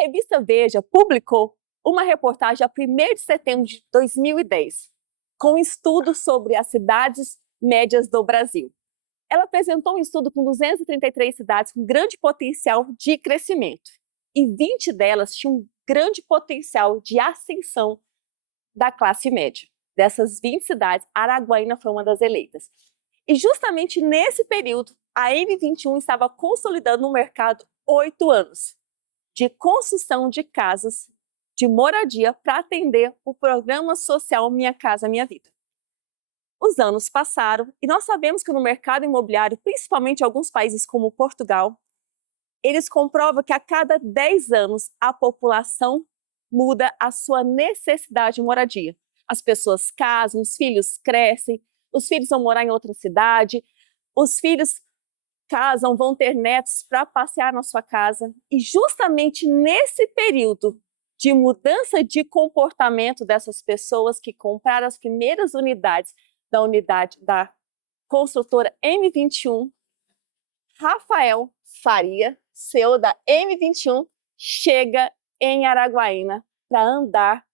revista Veja publicou uma reportagem a 1º de setembro de 2010, com um estudo sobre as cidades médias do Brasil. Ela apresentou um estudo com 233 cidades com grande potencial de crescimento, e 20 delas tinham um grande potencial de ascensão da classe média. Dessas 20 cidades, Araguaína foi uma das eleitas. E justamente nesse período, a M21 estava consolidando no mercado 8 anos de construção de casas de moradia para atender o programa social Minha Casa Minha Vida. Os anos passaram e nós sabemos que no mercado imobiliário, principalmente em alguns países como Portugal, eles comprovam que a cada 10 anos a população muda a sua necessidade de moradia. As pessoas casam, os filhos crescem, os filhos vão morar em outra cidade, os filhos casam, vão ter netos para passear na sua casa. E justamente nesse período de mudança de comportamento dessas pessoas que compraram as primeiras unidades da construtora M21, Rafael Faria, CEO da M21, chega em Araguaína para andar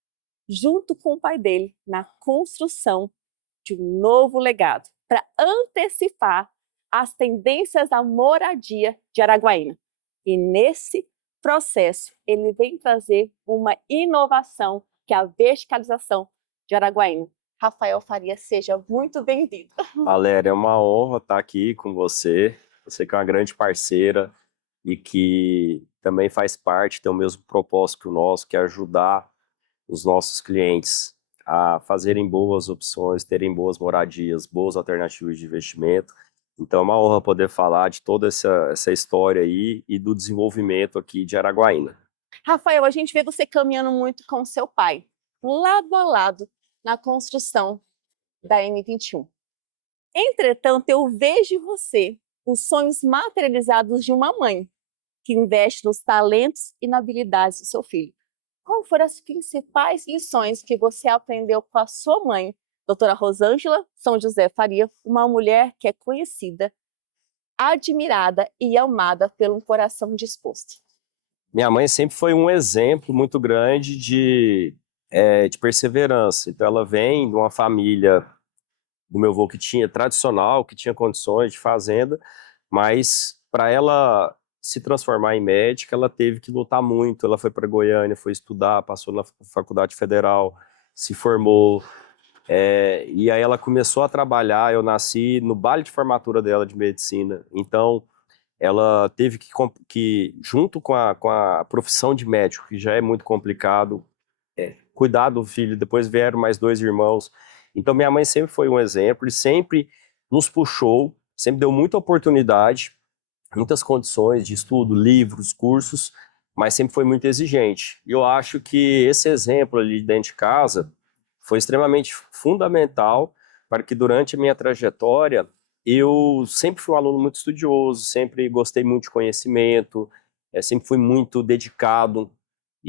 junto com o pai dele na construção de um novo legado, para antecipar as tendências da moradia de Araguaína. E nesse processo, ele vem trazer uma inovação, que é a verticalização de Araguaína. Rafael Faria, seja muito bem-vindo. Valéria, é uma honra estar aqui com você. Você que é uma grande parceira e que também faz parte, tem o mesmo propósito que o nosso, que é ajudar os nossos clientes a fazerem boas opções, terem boas moradias, boas alternativas de investimento. Então é uma honra poder falar de toda essa história aí e do desenvolvimento aqui de Araguaína. Rafael, a gente vê você caminhando muito com seu pai, lado a lado, na construção da M21. Entretanto, eu vejo em você os sonhos materializados de uma mãe que investe nos talentos e nas habilidades do seu filho. Quais foram as principais lições que você aprendeu com a sua mãe, doutora Rosângela São José Faria, uma mulher que é conhecida, admirada e amada pelo coração disposto? Minha mãe sempre foi um exemplo muito grande de perseverança. Então ela vem de uma família do meu avô que tinha tradicional, que tinha condições de fazenda, mas para ela se transformar em médica, ela teve que lutar muito. Ela foi para Goiânia, foi estudar, passou na Faculdade Federal, se formou, e aí ela começou a trabalhar. Eu nasci no baile de formatura dela de medicina, então ela teve que junto com a profissão de médico, que já é muito complicado, cuidar do filho. Depois vieram mais 2 irmãos. Então minha mãe sempre foi um exemplo e sempre nos puxou, sempre deu muita oportunidade, muitas condições de estudo, livros, cursos, mas sempre foi muito exigente. E eu acho que esse exemplo ali dentro de casa foi extremamente fundamental para que durante a minha trajetória eu sempre fui um aluno muito estudioso, sempre gostei muito de conhecimento, sempre fui muito dedicado.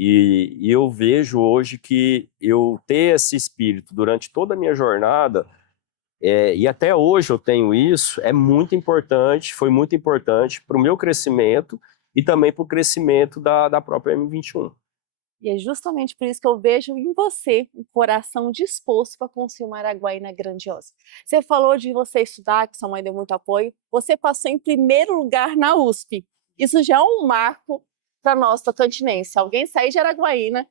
E eu vejo hoje que eu ter esse espírito durante toda a minha jornada, e até hoje eu tenho isso, é muito importante, foi muito importante para o meu crescimento e também para o crescimento da própria M21. E é justamente por isso que eu vejo em você um coração disposto para construir uma Araguaína grandiosa. Você falou de você estudar, que sua mãe deu muito apoio. Você passou em primeiro lugar na USP. Isso já é um marco para nós tocantinenses. Alguém sair de Araguaína,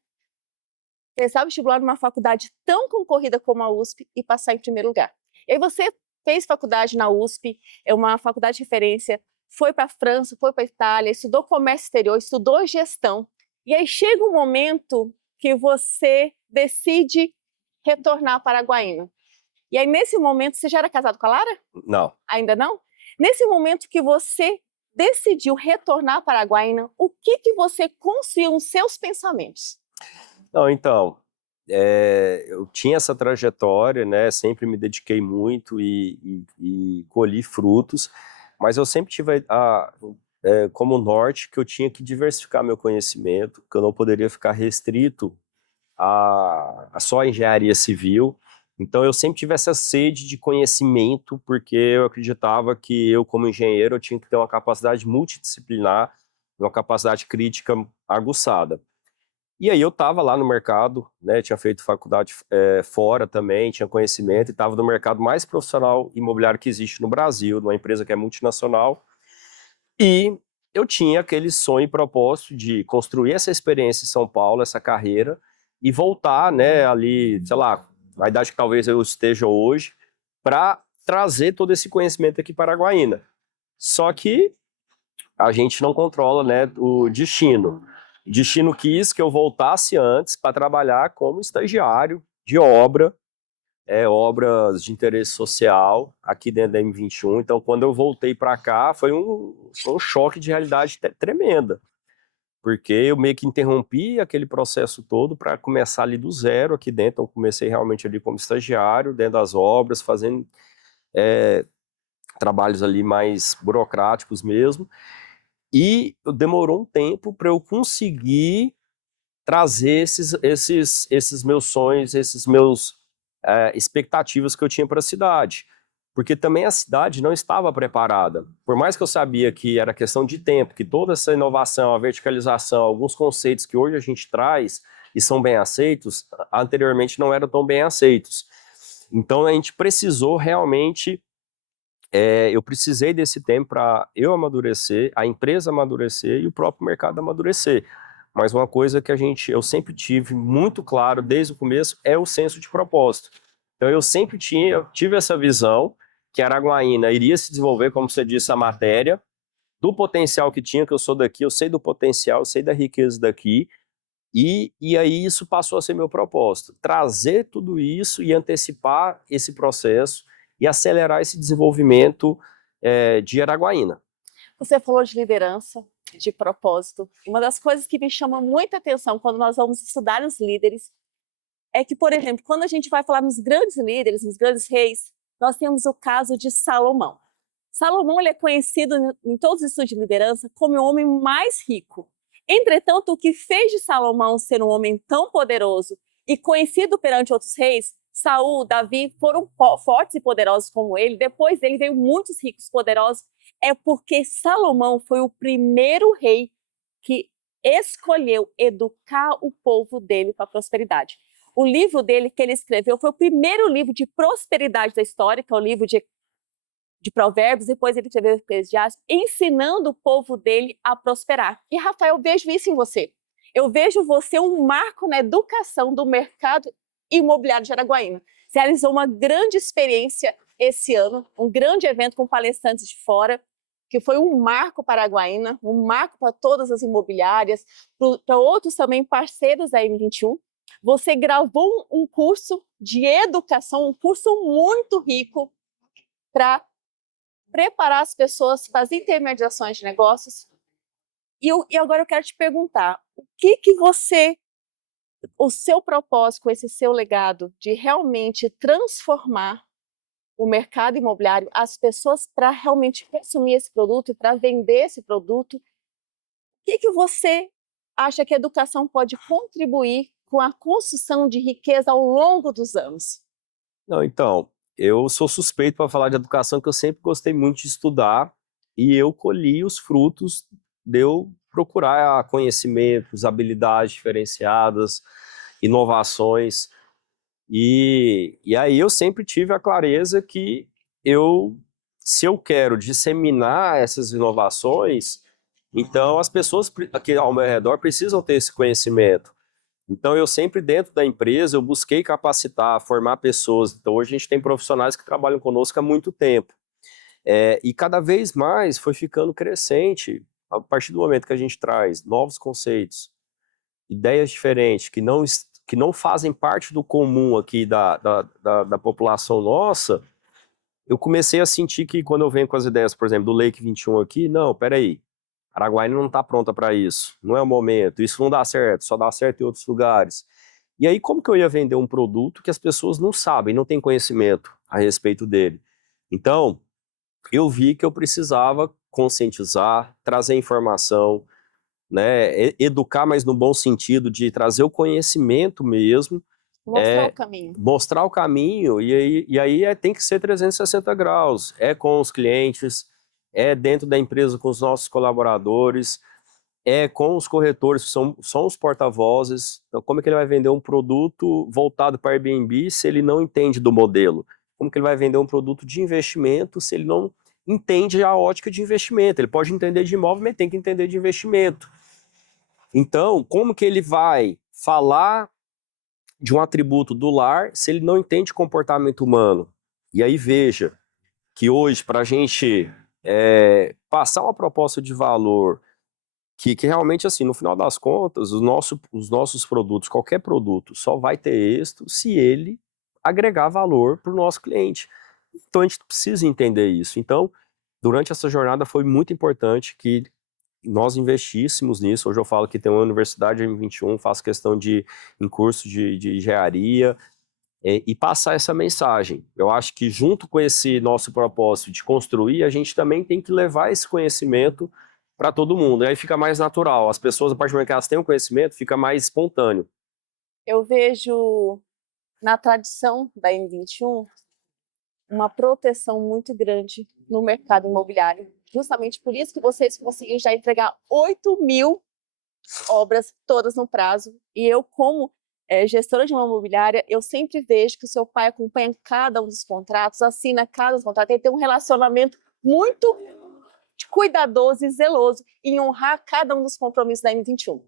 prestar vestibular numa faculdade tão concorrida como a USP e passar em primeiro lugar. E aí você fez faculdade na USP, é uma faculdade de referência, foi para a França, foi para a Itália, estudou comércio exterior, estudou gestão. E aí chega um momento que você decide retornar para Araguaína. E aí nesse momento, você já era casado com a Lara? Não. Ainda não? Nesse momento que você decidiu retornar para Araguaína, o que você construiu nos seus pensamentos? Não, então, eu tinha essa trajetória, né? Sempre me dediquei muito e colhi frutos, mas eu sempre tive como norte que eu tinha que diversificar meu conhecimento, que eu não poderia ficar restrito a só engenharia civil. Então eu sempre tive essa sede de conhecimento, porque eu acreditava que eu, como engenheiro, eu tinha que ter uma capacidade multidisciplinar, uma capacidade crítica aguçada. E aí eu estava lá no mercado, né, tinha feito faculdade fora também, tinha conhecimento e estava no mercado mais profissional imobiliário que existe no Brasil, numa empresa que é multinacional. E eu tinha aquele sonho e propósito de construir essa experiência em São Paulo, essa carreira, e voltar, né, ali, sei lá, na idade que talvez eu esteja hoje, para trazer todo esse conhecimento aqui para Araguaína. Só que a gente não controla, né, o destino. O destino quis que eu voltasse antes para trabalhar como estagiário de obra, obras de interesse social aqui dentro da M21. Então, quando eu voltei para cá, foi um choque de realidade tremenda, porque eu meio que interrompi aquele processo todo para começar ali do zero aqui dentro. Então, comecei realmente ali como estagiário dentro das obras, fazendo trabalhos ali mais burocráticos mesmo. E demorou um tempo para eu conseguir trazer esses meus sonhos, esses meus expectativas que eu tinha para a cidade. Porque também a cidade não estava preparada. Por mais que eu sabia que era questão de tempo, que toda essa inovação, a verticalização, alguns conceitos que hoje a gente traz e são bem aceitos, anteriormente não eram tão bem aceitos. Então a gente precisou realmente, eu precisei desse tempo para eu amadurecer, a empresa amadurecer e o próprio mercado amadurecer. Mas uma coisa que eu sempre tive muito claro desde o começo é o senso de propósito. Então eu sempre tive essa visão que Araguaína iria se desenvolver, como você disse, a matéria, do potencial que tinha, que eu sou daqui, eu sei do potencial, eu sei da riqueza daqui, e aí isso passou a ser meu propósito, trazer tudo isso e antecipar esse processo e acelerar esse desenvolvimento de Araguaína. Você falou de liderança, de propósito. Uma das coisas que me chama muita atenção quando nós vamos estudar os líderes é que, por exemplo, quando a gente vai falar nos grandes líderes, nos grandes reis, nós temos o caso de Salomão. Salomão ele é conhecido em todos os estudos de liderança como o homem mais rico. Entretanto, o que fez de Salomão ser um homem tão poderoso e conhecido perante outros reis, Saul, Davi foram fortes e poderosos como ele, depois dele veio muitos ricos poderosos, é porque Salomão foi o primeiro rei que escolheu educar o povo dele para a prosperidade. O livro dele que ele escreveu foi o primeiro livro de prosperidade da história, que é o livro de Provérbios, depois ele escreveu Eclesiastes, ensinando o povo dele a prosperar. E, Rafael, eu vejo isso em você. Eu vejo você um marco na educação do mercado imobiliário de Araguaína. Você realizou uma grande experiência esse ano, um grande evento com palestrantes de fora, que foi um marco para Araguaína, um marco para todas as imobiliárias, para outros também parceiros da M21. Você gravou um curso de educação, um curso muito rico para preparar as pessoas para as intermediações de negócios. E agora eu quero te perguntar, o seu propósito com esse seu legado de realmente transformar o mercado imobiliário, as pessoas para realmente consumir esse produto e para vender esse produto, o que você acha que a educação pode contribuir com a construção de riqueza ao longo dos anos? Não, então, eu sou suspeito para falar de educação, que eu sempre gostei muito de estudar, e eu colhi os frutos de eu procurar conhecimentos, habilidades diferenciadas, inovações, e aí eu sempre tive a clareza que se eu quero disseminar essas inovações, então as pessoas aqui ao meu redor precisam ter esse conhecimento. Então, eu sempre, dentro da empresa, eu busquei capacitar, formar pessoas. Então, hoje a gente tem profissionais que trabalham conosco há muito tempo. E cada vez mais foi ficando crescente, a partir do momento que a gente traz novos conceitos, ideias diferentes, que não fazem parte do comum aqui da população nossa. Eu comecei a sentir que quando eu venho com as ideias, por exemplo, do Lake 21 aqui, não, peraí, Araguaína não está pronta para isso, não é o momento, isso não dá certo, só dá certo em outros lugares. E aí, como que eu ia vender um produto que as pessoas não sabem, não têm conhecimento a respeito dele? Então, eu vi que eu precisava conscientizar, trazer informação, né, educar, mas no bom sentido de trazer o conhecimento mesmo, Mostrar o caminho. mostrar o caminho, e aí tem que ser 360 graus, com os clientes, dentro da empresa com os nossos colaboradores, é com os corretores, que são os porta-vozes. Então, como é que ele vai vender um produto voltado para Airbnb se ele não entende do modelo? Como que ele vai vender um produto de investimento se ele não entende a ótica de investimento? Ele pode entender de imóvel, mas tem que entender de investimento. Então, como que ele vai falar de um atributo do lar se ele não entende comportamento humano? E aí veja que hoje, para a gente passar uma proposta de valor que realmente, assim, no final das contas, os nossos produtos, qualquer produto, só vai ter êxito se ele agregar valor para o nosso cliente. Então, a gente precisa entender isso. Então, durante essa jornada foi muito importante que nós investíssemos nisso. Hoje eu falo que tem uma universidade M21, faço questão de em curso de engenharia, e passar essa mensagem. Eu acho que junto com esse nosso propósito de construir, a gente também tem que levar esse conhecimento para todo mundo. E aí fica mais natural. As pessoas, a partir do momento que elas têm o conhecimento, fica mais espontâneo. Eu vejo na tradição da M21 uma proteção muito grande no mercado imobiliário. Justamente por isso que vocês conseguiram já entregar 8.000 obras, todas no prazo. E eu, como gestora de uma imobiliária, eu sempre vejo que o seu pai acompanha cada um dos contratos, assina cada um dos contratos, ele tem um relacionamento muito cuidadoso e zeloso em honrar cada um dos compromissos da M21.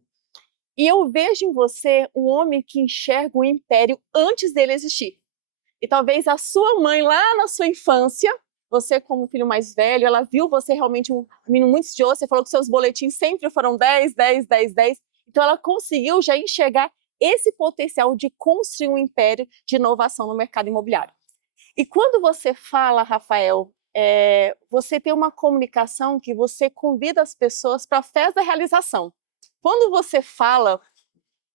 E eu vejo em você um homem que enxerga o império antes dele existir. E talvez a sua mãe, lá na sua infância, você como filho mais velho, ela viu você realmente um menino muito estudioso, você falou que seus boletins sempre foram 10, 10, 10, 10. Então ela conseguiu já enxergar esse potencial de construir um império de inovação no mercado imobiliário. E quando você fala, Rafael, você tem uma comunicação que você convida as pessoas para a festa da realização. Quando você fala,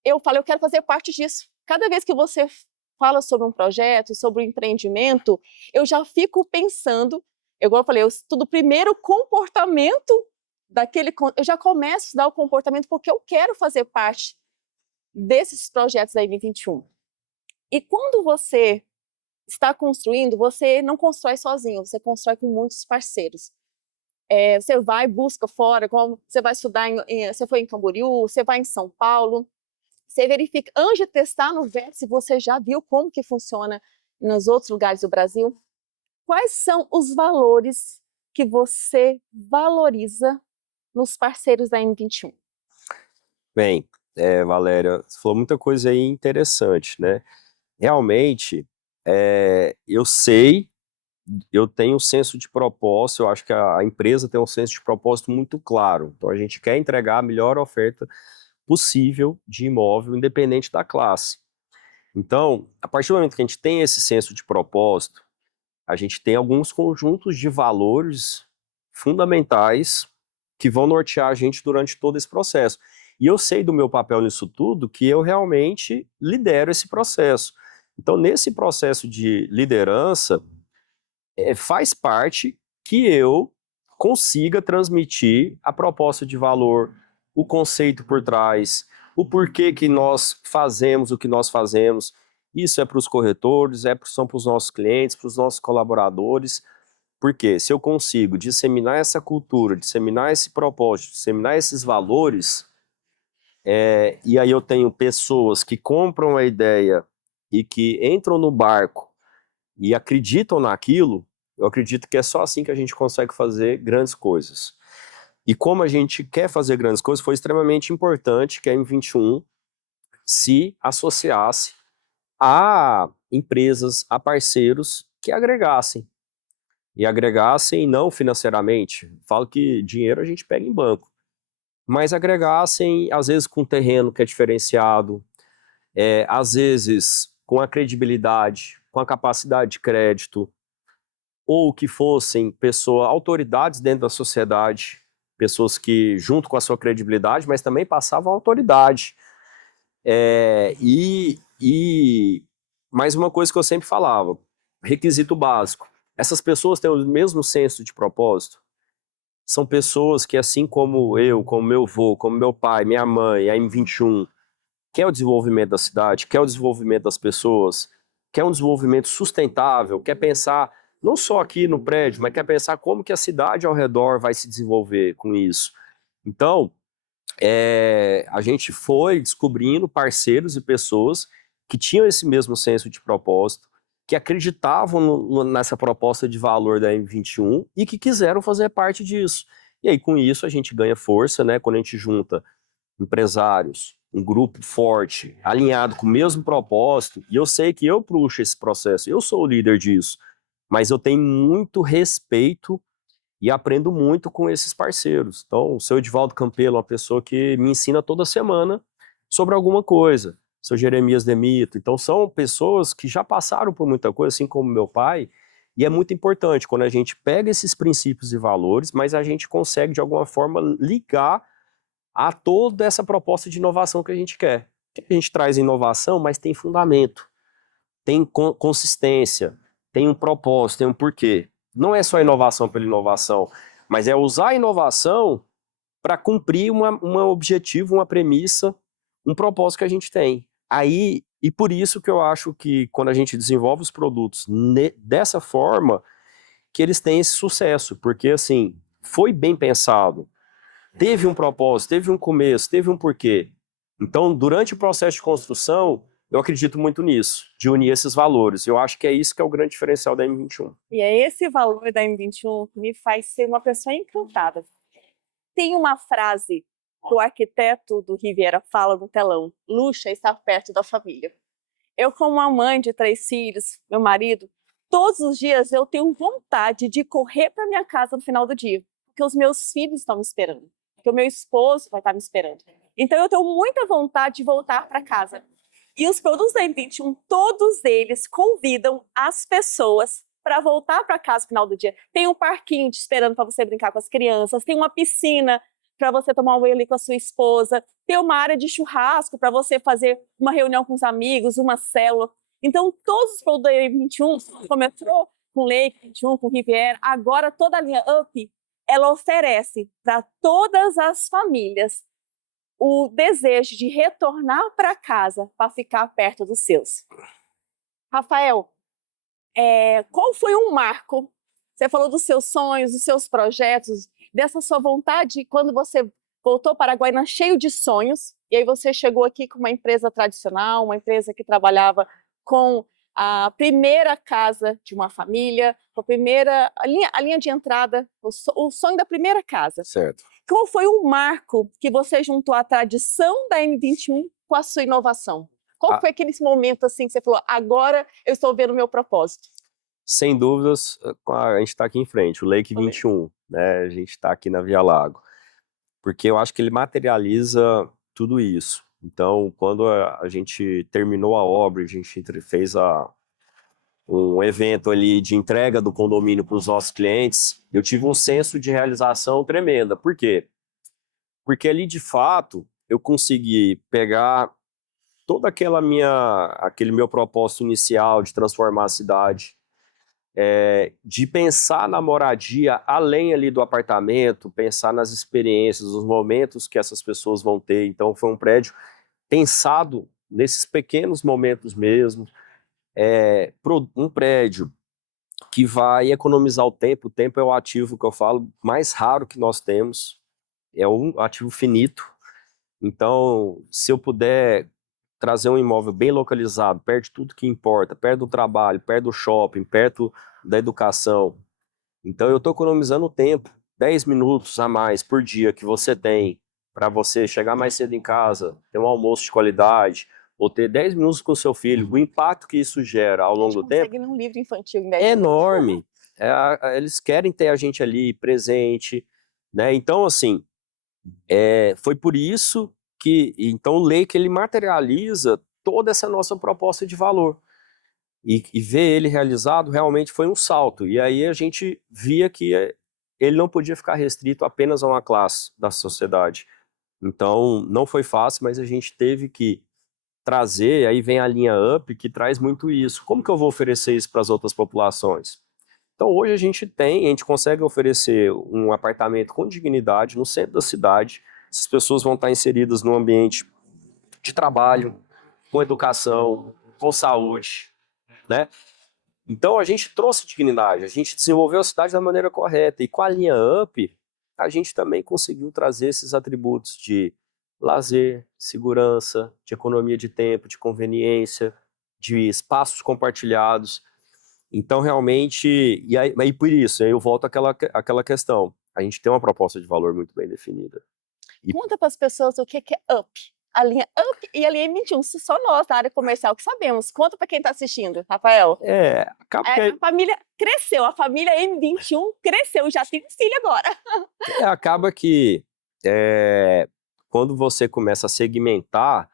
eu falo, eu quero fazer parte disso. Cada vez que você fala sobre um projeto, sobre um empreendimento, eu já fico pensando, igual eu falei, eu estudo primeiro o comportamento eu já começo a estudar o comportamento porque eu quero fazer parte desses projetos da M21. E quando você está construindo, você não constrói sozinho, você constrói com muitos parceiros. Você vai, busca fora, como você vai estudar, você foi em Camboriú, você vai em São Paulo, você verifica, antes de testar no Vértice, você já viu como que funciona nos outros lugares do Brasil? Quais são os valores que você valoriza nos parceiros da M21? Bem, Valéria, você falou muita coisa aí interessante, né? Realmente, eu sei, eu tenho um senso de propósito, eu acho que a empresa tem um senso de propósito muito claro. Então, a gente quer entregar a melhor oferta possível de imóvel, independente da classe. Então, a partir do momento que a gente tem esse senso de propósito, a gente tem alguns conjuntos de valores fundamentais que vão nortear a gente durante todo esse processo. E eu sei do meu papel nisso tudo, que eu realmente lidero esse processo. Então, nesse processo de liderança, faz parte que eu consiga transmitir a proposta de valor, o conceito por trás, o porquê que nós fazemos o que nós fazemos. Isso é para os corretores, são para os nossos clientes, para os nossos colaboradores, porque se eu consigo disseminar essa cultura, disseminar esse propósito, disseminar esses valores, e aí eu tenho pessoas que compram a ideia e que entram no barco e acreditam naquilo, eu acredito que é só assim que a gente consegue fazer grandes coisas. E como a gente quer fazer grandes coisas, foi extremamente importante que a M21 se associasse a empresas, a parceiros que agregassem. E agregassem não financeiramente, falo que dinheiro a gente pega em banco, mas agregassem, às vezes, com terreno que é diferenciado, às vezes com a credibilidade, com a capacidade de crédito, ou que fossem autoridades dentro da sociedade, pessoas que, junto com a sua credibilidade, mas também passavam autoridade. Mais uma coisa que eu sempre falava, requisito básico, essas pessoas têm o mesmo senso de propósito? São pessoas que, assim como eu, como meu avô, como meu pai, minha mãe, a M21, quer o desenvolvimento da cidade, quer o desenvolvimento das pessoas, quer um desenvolvimento sustentável, quer pensar não só aqui no prédio, mas quer pensar como que a cidade ao redor vai se desenvolver com isso. Então, a gente foi descobrindo parceiros e pessoas que tinham esse mesmo senso de propósito, que acreditavam nessa proposta de valor da M21 e que quiseram fazer parte disso. E aí, com isso, a gente ganha força, né? Quando a gente junta empresários, um grupo forte, alinhado com o mesmo propósito, e eu sei que eu puxo esse processo, eu sou o líder disso, mas eu tenho muito respeito e aprendo muito com esses parceiros. Então, o seu Edivaldo Campelo é uma pessoa que me ensina toda semana sobre alguma coisa. Seu Jeremias Demito. Então, são pessoas que já passaram por muita coisa, assim como meu pai, e é muito importante quando a gente pega esses princípios e valores, mas a gente consegue, de alguma forma, ligar a toda essa proposta de inovação que a gente quer. A gente traz inovação, mas tem fundamento, tem consistência, tem um propósito, tem um porquê. Não é só inovação pela inovação, mas é usar a inovação para cumprir um objetivo, uma premissa, um propósito que a gente tem. Aí, e por isso que eu acho que quando a gente desenvolve os produtos dessa forma, que eles têm esse sucesso, porque assim, foi bem pensado, teve um propósito, teve um começo, teve um porquê. Então, durante o processo de construção, eu acredito muito nisso, de unir esses valores. Eu acho que é isso que é o grande diferencial da M21. E é esse valor da M21 que me faz ser uma pessoa encantada. Tem uma frase que o arquiteto do Riviera fala no telão: luxo é estar perto da família. Eu, como uma mãe de 3 filhos, meu marido, todos os dias eu tenho vontade de correr para minha casa no final do dia, porque os meus filhos estão me esperando, porque o meu esposo vai estar me esperando. Então eu tenho muita vontade de voltar para casa. E os produtos da M21, todos eles convidam as pessoas para voltar para casa no final do dia. Tem um parquinho te esperando para você brincar com as crianças, tem uma piscina para você tomar um banho ali com a sua esposa, tem uma área de churrasco para você fazer uma reunião com os amigos, uma célula. Então, todos os produtos da M21, começou com Lake 21, com Riviera, agora toda a linha Up, ela oferece para todas as famílias o desejo de retornar para casa para ficar perto dos seus. Rafael, qual foi um marco? Você falou dos seus sonhos, dos seus projetos, dessa sua vontade quando você voltou para Guaiana cheio de sonhos, e aí você chegou aqui com uma empresa tradicional, uma empresa que trabalhava com a primeira casa de uma família, a linha de entrada, o sonho da primeira casa. Certo. Qual foi o marco que você juntou a tradição da M21 com a sua inovação? Qual foi aquele momento assim que você falou, agora eu estou vendo o meu propósito? Sem dúvidas, a gente está aqui em frente, o Lake 21, né? A gente está aqui na Via Lago, porque eu acho que ele materializa tudo isso. Então, quando a gente terminou a obra, a gente fez um evento ali de entrega do condomínio para os nossos clientes, eu tive um senso de realização tremenda. Por quê? Porque ali, de fato, eu consegui pegar toda aquele meu propósito inicial de transformar a cidade, de pensar na moradia além ali do apartamento, pensar nas experiências, os momentos que essas pessoas vão ter. Então foi um prédio pensado nesses pequenos momentos mesmo, um prédio que vai economizar o tempo é o ativo que eu falo mais raro que nós temos, é um ativo finito. Então, se eu puder trazer um imóvel bem localizado, perto de tudo que importa, perto do trabalho, perto do shopping, perto da educação. Então eu estou economizando tempo, 10 minutos a mais por dia que você tem para você chegar mais cedo em casa, ter um almoço de qualidade, ou ter 10 minutos com o seu filho, o impacto que isso gera ao longo do tempo consegue num livro infantil em 10 é minutos. enorme. Eles querem ter a gente ali presente, né? Então, assim, foi por isso que então o Lake ele materializa toda essa nossa proposta de valor. E ver ele realizado realmente foi um salto. E aí a gente via que ele não podia ficar restrito apenas a uma classe da sociedade. Então não foi fácil, mas a gente teve que trazer, aí vem a linha Up que traz muito isso. Como que eu vou oferecer isso para as outras populações? Então hoje a gente consegue oferecer um apartamento com dignidade no centro da cidade. Essas pessoas vão estar inseridas no ambiente de trabalho, com educação, com saúde, né? Então a gente trouxe dignidade, a gente desenvolveu a cidade da maneira correta, e com a linha Up, a gente também conseguiu trazer esses atributos de lazer, segurança, de economia de tempo, de conveniência, de espaços compartilhados. Então, realmente, e por isso, aí eu volto àquela questão. A gente tem uma proposta de valor muito bem definida. Conta para as pessoas o que é UP. A linha UP e a linha M21. Só nós da área comercial que sabemos. Conta para quem está assistindo, Rafael. Acaba que a família cresceu, a família M21 cresceu, já tem filho agora. Acaba que quando você começa a segmentar,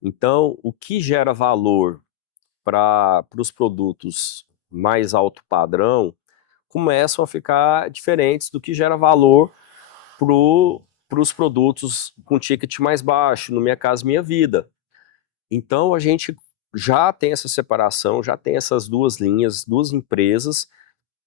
então o que gera valor para os produtos mais alto padrão começam a ficar diferentes do que gera valor para os produtos com ticket mais baixo, no Minha Casa Minha Vida. Então a gente já tem essa separação, já tem essas duas linhas, duas empresas,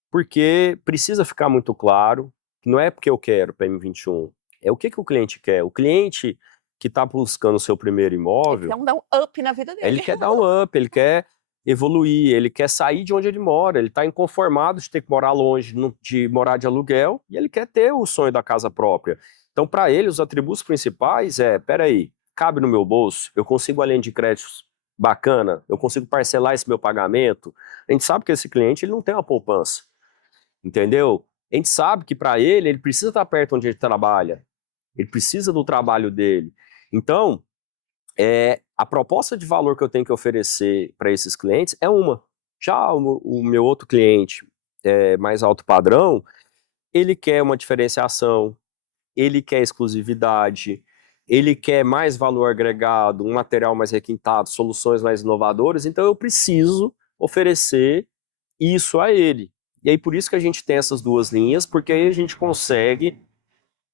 porque precisa ficar muito claro que não é porque eu quero para M21, é o que o cliente quer. O cliente que está buscando o seu primeiro imóvel... Ele quer dar um up na vida dele. Ele quer dar um up, ele quer evoluir, ele quer sair de onde ele mora, ele está inconformado de ter que morar longe, de morar de aluguel, e ele quer ter o sonho da casa própria. Então, para ele, os atributos principais peraí, cabe no meu bolso, eu consigo a linha de créditos bacana, eu consigo parcelar esse meu pagamento. A gente sabe que esse cliente ele não tem uma poupança, entendeu? A gente sabe que para ele precisa estar perto onde ele trabalha, ele precisa do trabalho dele. Então, a proposta de valor que eu tenho que oferecer para esses clientes é uma. Já o meu outro cliente mais alto padrão, ele quer uma diferenciação, ele quer exclusividade, ele quer mais valor agregado, um material mais requintado, soluções mais inovadoras, então eu preciso oferecer isso a ele. E aí por isso que a gente tem essas duas linhas, porque aí a gente consegue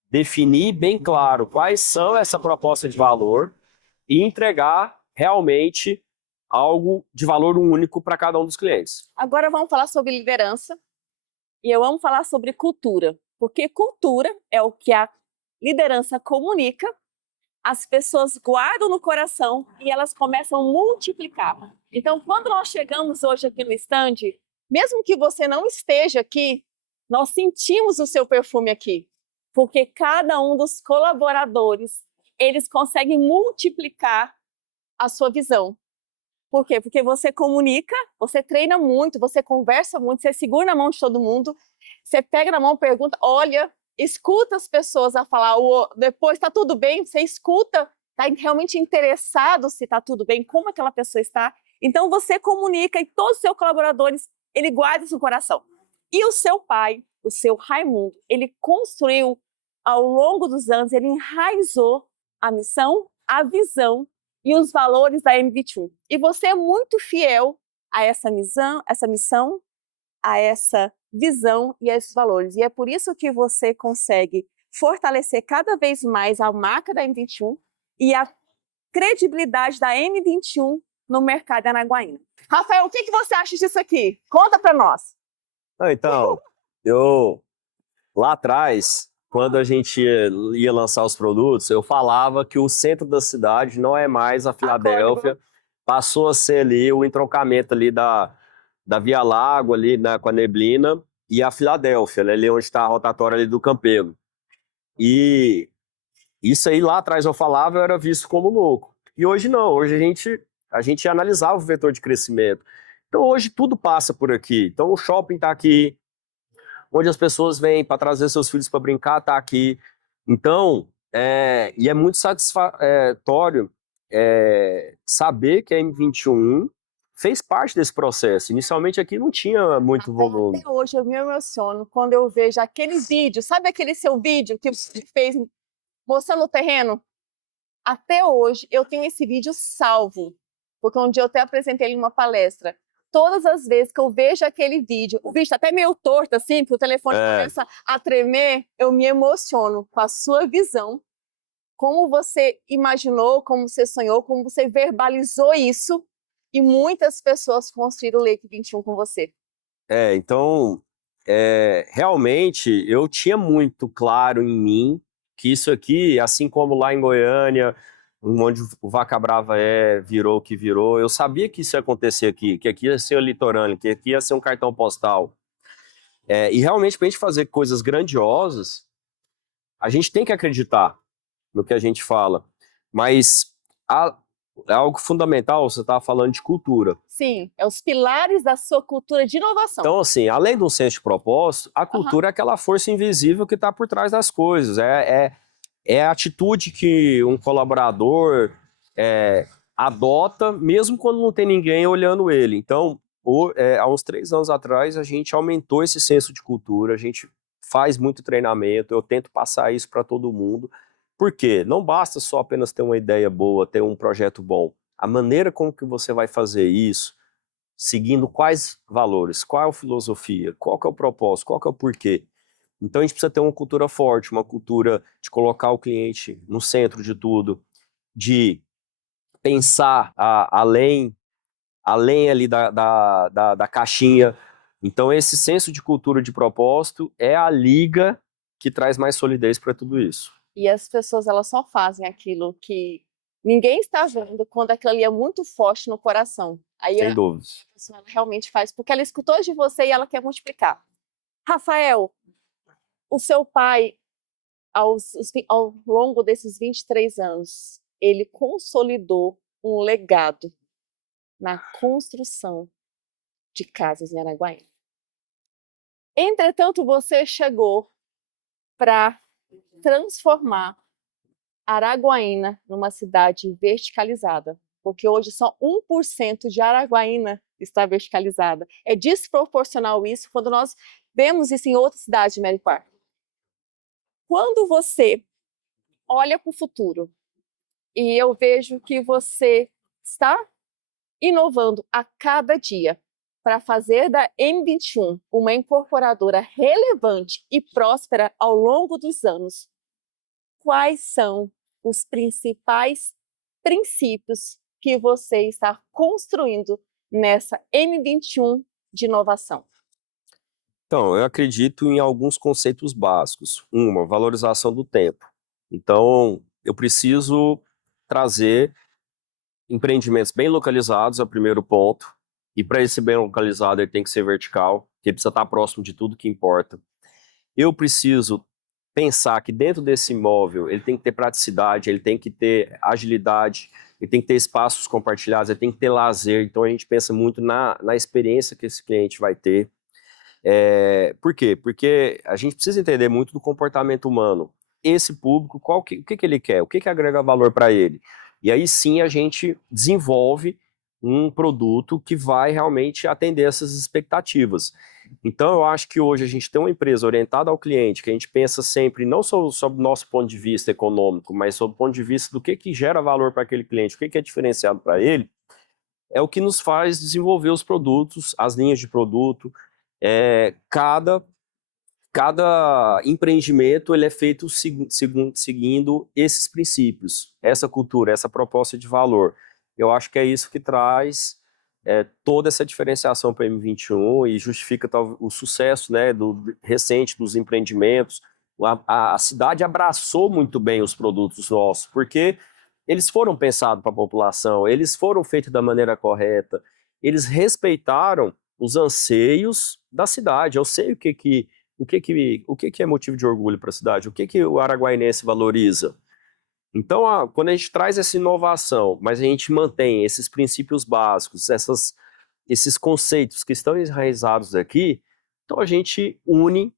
definir bem claro quais são essa proposta de valor e entregar realmente algo de valor único para cada um dos clientes. Agora vamos falar sobre liderança e eu amo falar sobre cultura, porque cultura é o que a liderança comunica, as pessoas guardam no coração e elas começam a multiplicar. Então, quando nós chegamos hoje aqui no stand, mesmo que você não esteja aqui, nós sentimos o seu perfume aqui, porque cada um dos colaboradores, eles conseguem multiplicar a sua visão. Por quê? Porque você comunica, você treina muito, você conversa muito, você segura na mão de todo mundo, você pega na mão, pergunta, olha, escuta as pessoas a falar, depois está tudo bem, você escuta, está realmente interessado se está tudo bem, como aquela pessoa está. Então você comunica e todos os seus colaboradores, ele guarda isso no coração. E o seu pai, o seu Raimundo, ele construiu ao longo dos anos, ele enraizou a missão, a visão e os valores da M21. E você é muito fiel a essa missão, a essa visão e a esses valores. E é por isso que você consegue fortalecer cada vez mais a marca da M21 e a credibilidade da M21 no mercado anaguaíno. Rafael, o que você acha disso aqui? Conta para nós. Então, lá atrás, quando a gente ia lançar os produtos, eu falava que o centro da cidade não é mais a Filadélfia, passou a ser ali o entroncamento ali da Via Lago, ali com a Neblina, e a Filadélfia, ali onde está a rotatória ali do Campelo. E isso aí lá atrás eu falava, eu era visto como louco. E hoje não, hoje a gente analisava o vetor de crescimento. Então hoje tudo passa por aqui. Então o shopping está aqui, onde as pessoas vêm para trazer seus filhos para brincar, está aqui. Então, e é muito satisfatório saber que a M21 fez parte desse processo. Inicialmente aqui não tinha muito volume. Até hoje eu me emociono quando eu vejo aquele vídeo, sabe aquele seu vídeo que você fez mostrando o terreno? Até hoje eu tenho esse vídeo salvo, porque um dia eu até apresentei ele numa palestra. Todas as vezes que eu vejo aquele vídeo, o vídeo está até meio torto assim, porque o telefone começa a tremer, eu me emociono com a sua visão, como você imaginou, como você sonhou, como você verbalizou isso, e muitas pessoas construíram o Lake 21 com você. Então, realmente, eu tinha muito claro em mim que isso aqui, assim como lá em Goiânia, onde o Vaca Brava virou o que virou, eu sabia que isso ia acontecer aqui, que aqui ia ser o litorâneo, que aqui ia ser um cartão postal. E realmente, para a gente fazer coisas grandiosas, a gente tem que acreditar no que a gente fala. Mas é algo fundamental, você estava falando de cultura. Sim, é os pilares da sua cultura de inovação. Então, assim, além do senso de propósito, a cultura é aquela força invisível que está por trás das coisas. É a atitude que um colaborador adota, mesmo quando não tem ninguém olhando ele. Então, há uns 3 anos atrás, a gente aumentou esse senso de cultura, a gente faz muito treinamento, eu tento passar isso para todo mundo. Por quê? Não basta só apenas ter uma ideia boa, ter um projeto bom. A maneira como que você vai fazer isso, seguindo quais valores, qual é a filosofia, qual que é o propósito, qual que é o porquê. Então a gente precisa ter uma cultura forte, uma cultura de colocar o cliente no centro de tudo, de pensar além ali da caixinha. Então esse senso de cultura de propósito é a liga que traz mais solidez para tudo isso. E as pessoas, elas só fazem aquilo que ninguém está vendo quando aquilo ali é muito forte no coração. Aí Sem a dúvidas. pessoa ela realmente faz porque ela escutou de você e ela quer multiplicar. Rafael, o seu pai, ao longo desses 23 anos, ele consolidou um legado na construção de casas em Araguaína. Entretanto, você chegou para transformar Araguaína numa cidade verticalizada, porque hoje só 1% de Araguaína está verticalizada. É desproporcional isso quando nós vemos isso em outras cidades de Maricá. Quando você olha para o futuro e eu vejo que você está inovando a cada dia para fazer da M21 uma incorporadora relevante e próspera ao longo dos anos, quais são os principais princípios que você está construindo nessa M21 de inovação? Então, eu acredito em alguns conceitos básicos. Uma, valorização do tempo. Então, eu preciso trazer empreendimentos bem localizados, é o primeiro ponto. E para esse bem localizado, ele tem que ser vertical, que ele precisa estar próximo de tudo que importa. Eu preciso pensar que dentro desse imóvel, ele tem que ter praticidade, ele tem que ter agilidade, ele tem que ter espaços compartilhados, ele tem que ter lazer. Então, a gente pensa muito na experiência que esse cliente vai ter. Por quê? Porque a gente precisa entender muito do comportamento humano. Esse público, o que ele quer? O que agrega valor para ele? E aí sim a gente desenvolve um produto que vai realmente atender essas expectativas. Então eu acho que hoje a gente tem uma empresa orientada ao cliente, que a gente pensa sempre não só sobre o nosso ponto de vista econômico, mas sobre o ponto de vista do que gera valor para aquele cliente, o que é diferenciado para ele, é o que nos faz desenvolver os produtos, as linhas de produto. Cada empreendimento ele é feito seguindo esses princípios, essa cultura, essa proposta de valor. Eu acho que é isso que traz toda essa diferenciação para o M21 e justifica o sucesso, né, recente dos empreendimentos. A cidade abraçou muito bem os produtos nossos, porque eles foram pensados para a população, eles foram feitos da maneira correta, eles respeitaram os anseios da cidade. Eu sei o que é motivo de orgulho para a cidade, o que o araguainense valoriza. Então, quando a gente traz essa inovação, mas a gente mantém esses princípios básicos, esses conceitos que estão enraizados aqui, então a gente une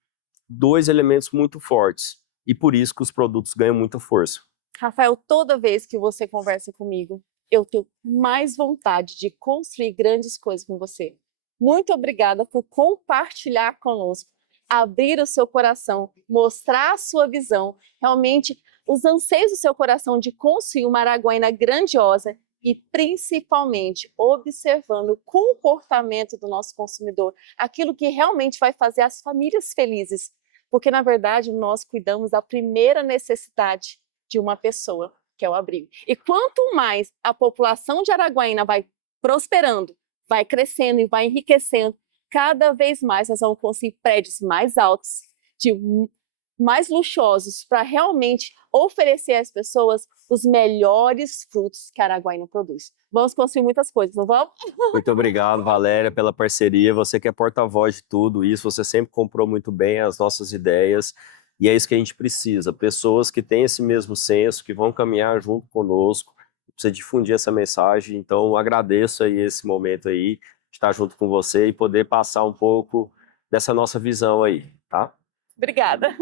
dois elementos muito fortes. E por isso que os produtos ganham muita força. Rafael, toda vez que você conversa comigo, eu tenho mais vontade de construir grandes coisas com você. Muito obrigada por compartilhar conosco, abrir o seu coração, mostrar a sua visão, realmente os anseios do seu coração de construir uma Araguaína grandiosa e principalmente observando o comportamento do nosso consumidor, aquilo que realmente vai fazer as famílias felizes, porque na verdade nós cuidamos da primeira necessidade de uma pessoa, que é o abrigo. E quanto mais a população de Araguaína vai prosperando, vai crescendo e vai enriquecendo, cada vez mais nós vamos conseguir prédios mais altos, mais luxuosos, para realmente oferecer às pessoas os melhores frutos que a Araguaína produz. Vamos construir muitas coisas, não vamos? Muito obrigado, Valéria, pela parceria. Você que é porta-voz de tudo isso, você sempre comprou muito bem as nossas ideias. E é isso que a gente precisa, pessoas que têm esse mesmo senso, que vão caminhar junto conosco, precisa difundir essa mensagem. Então, agradeço aí esse momento aí, de estar junto com você e poder passar um pouco dessa nossa visão aí, tá? Obrigada.